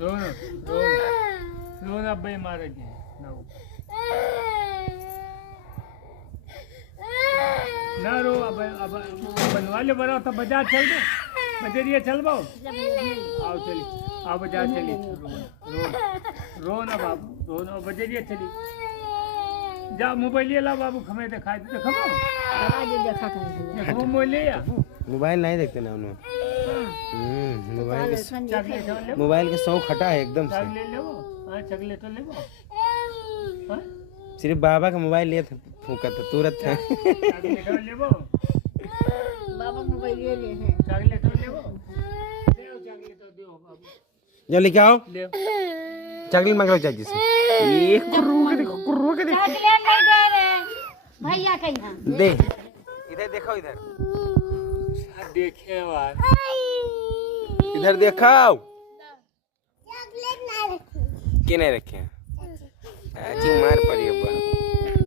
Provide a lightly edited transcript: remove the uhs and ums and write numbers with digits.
रोन अब भाई मारे जी ना रो अब बनवा ले बना तो बाजार चल दो बजरिया चल बाओ आओ चली आओ बाजार चली रो ना बाबू रो ना बजरिया चली जा मोबाइल ला बाबू खमे दिखाई देखो मोबाइल ले मोबाइल नहीं देखते ना उन्होंने मोबाइल के शौक हटा है एकदम से। चॉकलेट ले सिर्फ बाबा का मोबाइल लिए थे फूका था तुरंत था। बाबा मोबाइल ले हैं चॉकलेट ले जो लेके आओ चॉकलेट मांगो चाची से। ये कुर्रू के देखो चॉकलेट नहीं दे रहे भैया के यहाँ दे इधर देखो इधर देखे यार इधर देखाओ चॉकलेट नहीं रखी के नहीं रखे हैं